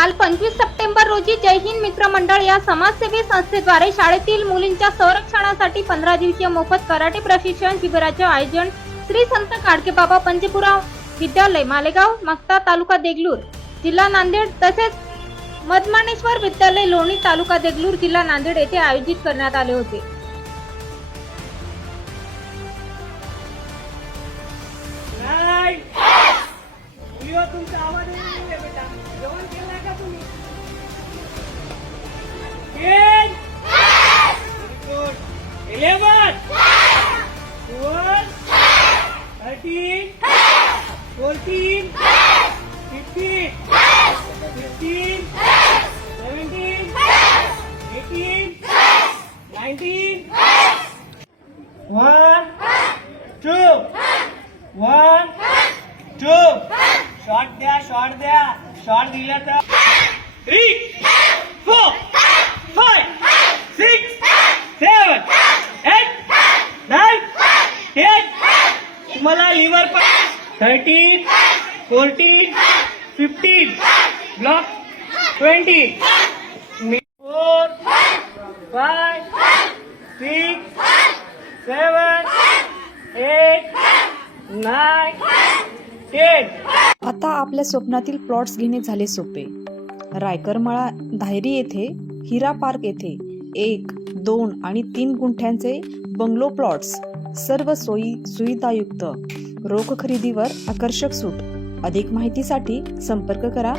काल 25 सप्टेंबर रोजी जय हिंद मित्र मंडळ या समाजसेवी संस्थेद्वारे शाळेतील मुलींच्या संरक्षणासाठी 15 दिवसीय मोफत कराटे प्रशिक्षण शिबिराचे आयोजन श्री संत काडकेबाबा पंचपुरा विद्यालय मालेगाव मक्ता तालुका देगलूर जिल्हा नांदेड तसेच मदमानेश्वर विद्यालय लोणी तालुका देगलूर जिल्हा नांदेड येथे आयोजित करण्यात आले होते। तुमचा आवाज येतोय बेटा, जेवण केलं का तुम्ही? 10 11 12 13 14 15 16 17 18 19 1 2 1 2 शॉट द्या शॉट दिला तर 3 4 5 6 7 8 9 10 तुम्हाला लिव्हर 13 14 15 ब्लॉक 20 4 5 6 7 8 9 10 आता आपल्या स्वप्नातील प्लॉट्स घेणे झाले सोपे। रायकरमाळा धायरी येथे हिरा पार्क येथे 1, 2 आणि 3 गुंठ्यांचे बंगलो प्लॉट्स, सर्व सोयी सुविधायुक्त, रोख खरेदीवर आकर्षक सूट। अधिक माहितीसाठी संपर्क करा